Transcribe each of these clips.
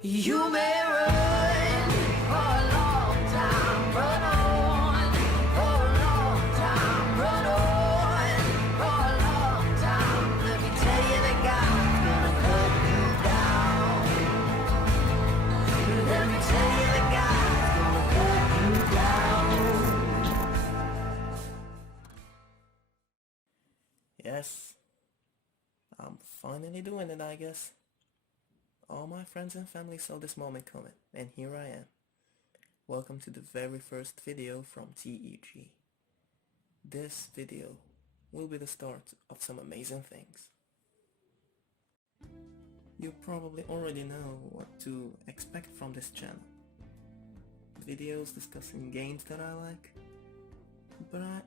You may run for a long time, run on for a long time, run on for a long time. Let me tell you that God's gonna cut you down. Let me tell you that God's gonna cut you down. Yes, I'm finally doing it, I guess. All my friends and family saw this moment coming, and here I am. Welcome to the very first video from TEG. This video will be the start of some amazing things. You probably already know what to expect from this channel. Videos discussing games that I like, but I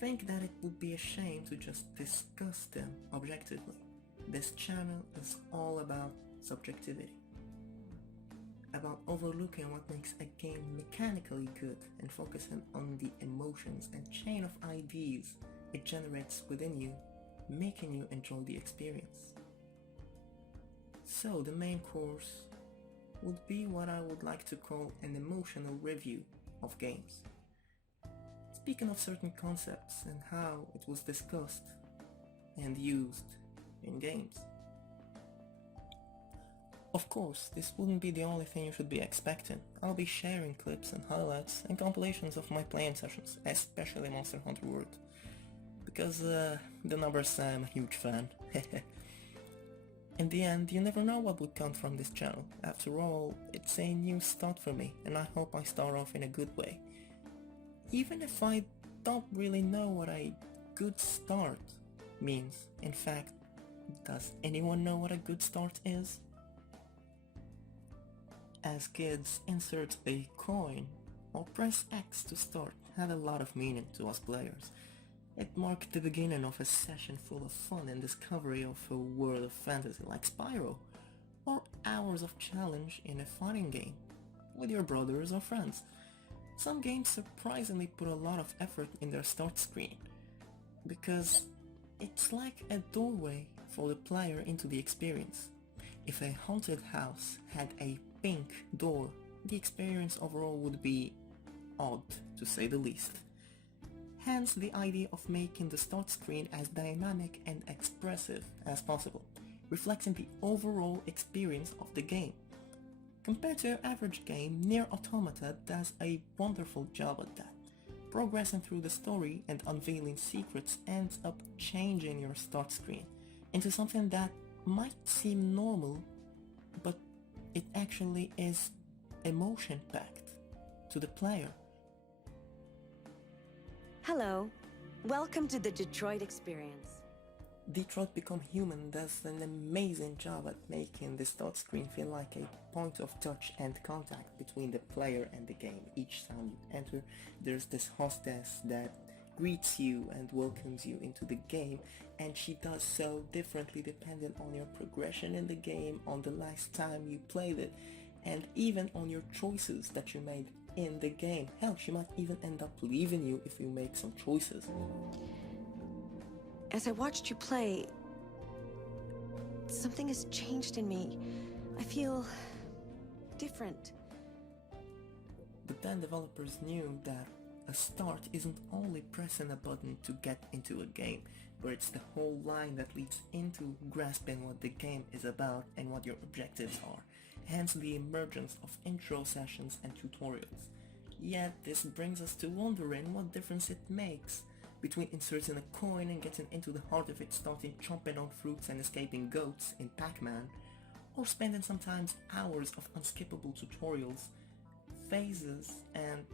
think that it would be a shame to just discuss them objectively. This channel is all about subjectivity, about overlooking what makes a game mechanically good and focusing on the emotions and chain of ideas it generates within you, making you enjoy the experience. So the main course would be what I would like to call an emotional review of games, speaking of certain concepts and how it was discussed and used in games. Of course, this wouldn't be the only thing you should be expecting. I'll be sharing clips and highlights and compilations of my playing sessions, especially Monster Hunter World, because the numbers say I'm a huge fan. In the end, you never know what would come from this channel. After all, it's a new start for me, and I hope I start off in a good way. Even if I don't really know what a good start means. In fact, does anyone know what a good start is? As kids, insert a coin or press X to start had a lot of meaning to us players. It marked the beginning of a session full of fun and discovery of a world of fantasy like Spyro, or hours of challenge in a fighting game with your brothers or friends. Some games surprisingly put a lot of effort in their start screen, because it's like a doorway for the player into the experience. If a haunted house had a pink door, the experience overall would be odd, to say the least. Hence the idea of making the start screen as dynamic and expressive as possible, reflecting the overall experience of the game. Compared to your average game, Nier Automata does a wonderful job at that. Progressing through the story and unveiling secrets ends up changing your start screen into something that might seem normal, but it actually is emotion-packed to the player. Hello, welcome to the Detroit Experience. Detroit Become Human does an amazing job at making the start screen feel like a point of touch and contact between the player and the game. Each time you enter, there's this hostess that greets you and welcomes you into the game, and she does so differently depending on your progression in the game, on the last time you played it, and even on your choices that you made in the game. Hell, she might even end up leaving you if you make some choices. As I watched you play, something has changed in me. I feel different. But then developers knew that a start isn't only pressing a button to get into a game, but it's the whole line that leads into grasping what the game is about and what your objectives are. Hence the emergence of intro sessions and tutorials. Yet this brings us to wondering what difference it makes between inserting a coin and getting into the heart of it, starting chomping on fruits and escaping goats in Pac-Man, or spending sometimes hours of unskippable tutorials, phases, and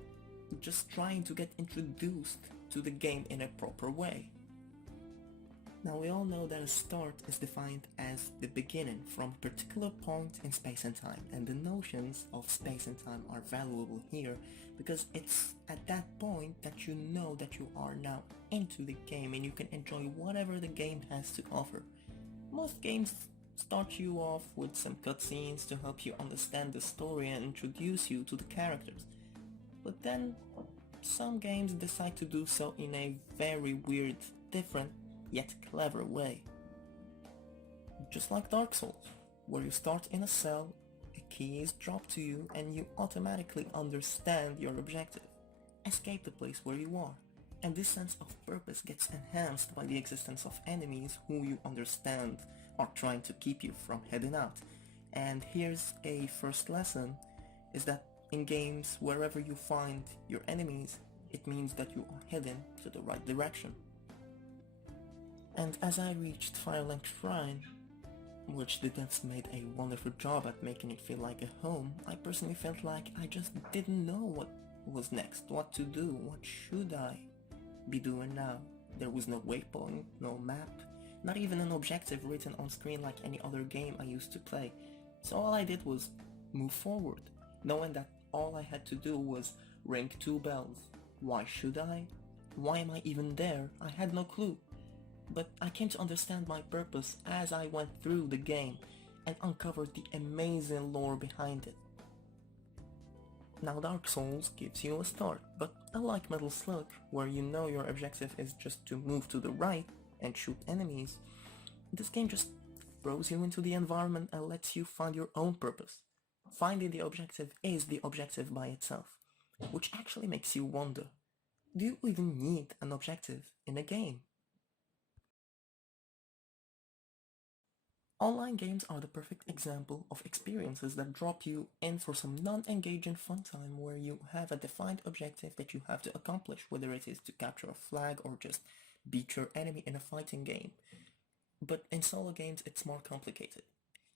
just trying to get introduced to the game in a proper way. Now we all know that a start is defined as the beginning from a particular point in space and time, and the notions of space and time are valuable here because it's at that point that you know that you are now into the game and you can enjoy whatever the game has to offer. Most games start you off with some cutscenes to help you understand the story and introduce you to the characters. But then some games decide to do so in a very weird, different, yet clever way. Just like Dark Souls, where you start in a cell, a keys drop to you and you automatically understand your objective. Escape the place where you are. And this sense of purpose gets enhanced by the existence of enemies who you understand are trying to keep you from heading out. And here's a first lesson, is that in games, wherever you find your enemies, it means that you are heading to the right direction. And as I reached Firelink Shrine, which the devs made a wonderful job at making it feel like a home, I personally felt like I just didn't know what was next, what to do, what should I be doing now. There was no waypoint, no map, not even an objective written on screen like any other game I used to play. So all I did was move forward, knowing that all I had to do was ring 2 bells. Why should I? Why am I even there? I had no clue. But I came to understand my purpose as I went through the game and uncovered the amazing lore behind it. Now Dark Souls gives you a start, but unlike Metal Slug, where you know your objective is just to move to the right and shoot enemies, this game just throws you into the environment and lets you find your own purpose. Finding the objective is the objective by itself, which actually makes you wonder, do you even need an objective in a game? Online games are the perfect example of experiences that drop you in for some non-engaging fun time where you have a defined objective that you have to accomplish, whether it is to capture a flag or just beat your enemy in a fighting game. But in solo games it's more complicated.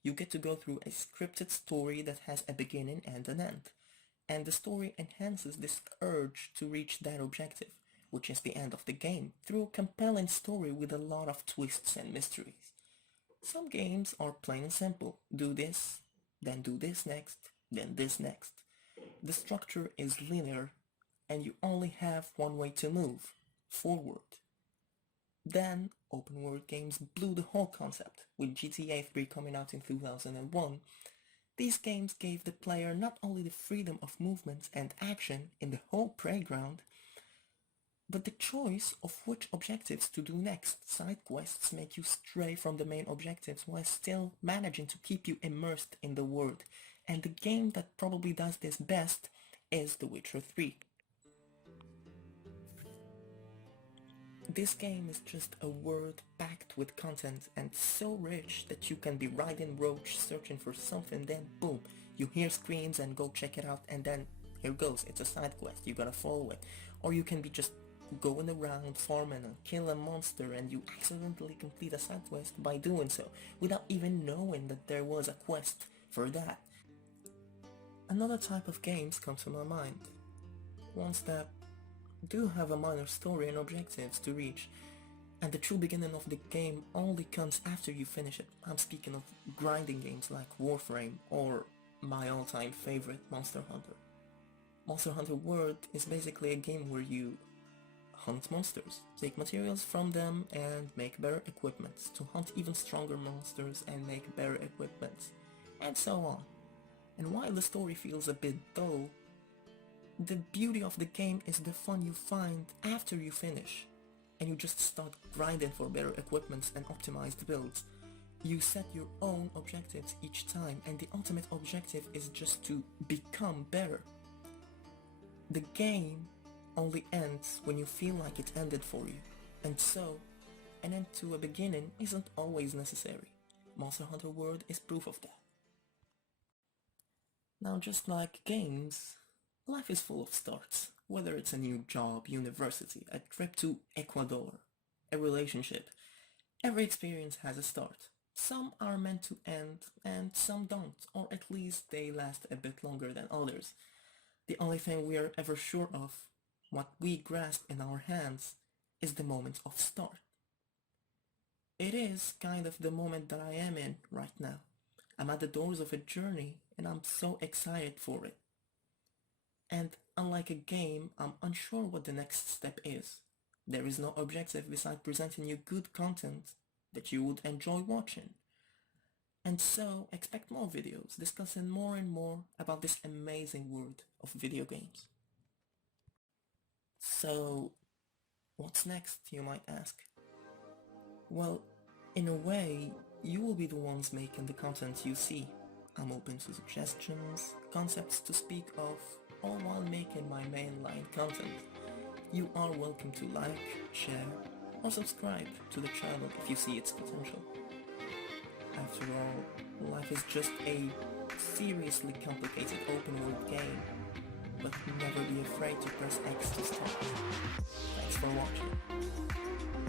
You get to go through a scripted story that has a beginning and an end, and the story enhances this urge to reach that objective, which is the end of the game, through a compelling story with a lot of twists and mysteries. Some games are plain and simple. Do this, then do this next, then this next. The structure is linear and you only have one way to move, forward. Then open world games blew the whole concept, with GTA 3 coming out in 2001. These games gave the player not only the freedom of movement and action in the whole playground, but the choice of which objectives to do next. Side quests make you stray from the main objectives while still managing to keep you immersed in the world. And the game that probably does this best is The Witcher 3. This game is just a world packed with content and so rich that you can be riding roach searching for something, then boom, you hear screams and go check it out, and then here goes, it's a side quest, you gotta follow it. Or you can be just going around farming and kill a monster and you accidentally complete a side quest by doing so, without even knowing that there was a quest for that. Another type of games comes to my mind, ones that do have a minor story and objectives to reach, and the true beginning of the game only comes after you finish it. I'm speaking of grinding games like Warframe or my all-time favorite, Monster Hunter. Monster Hunter World is basically a game where you hunt monsters, take materials from them and make better equipments, to hunt even stronger monsters and make better equipments, and so on. And while the story feels a bit dull, the beauty of the game is the fun you find after you finish, and you just start grinding for better equipments and optimized builds. You set your own objectives each time, and the ultimate objective is just to become better. The game only ends when you feel like it ended for you, and so an end to a beginning isn't always necessary. Monster Hunter World is proof of that. Now, just like games, life is full of starts, whether it's a new job, university, a trip to Ecuador, a relationship. Every experience has a start. Some are meant to end and some don't, or at least they last a bit longer than others. The only thing we are ever sure of, what we grasp in our hands, is the moment of start. It is kind of the moment that I am in right now. I'm at the doors of a journey and I'm so excited for it. And unlike a game, I'm unsure what the next step is. There is no objective besides presenting you good content that you would enjoy watching. And so expect more videos discussing more and more about this amazing world of video games. So, what's next, you might ask? Well, in a way, you will be the ones making the content you see. I'm open to suggestions, concepts to speak of, all while making my mainline content. You are welcome to like, share, or subscribe to the channel if you see its potential. After all, life is just a seriously complicated open world game, but never be afraid to press X to start. Thanks for watching.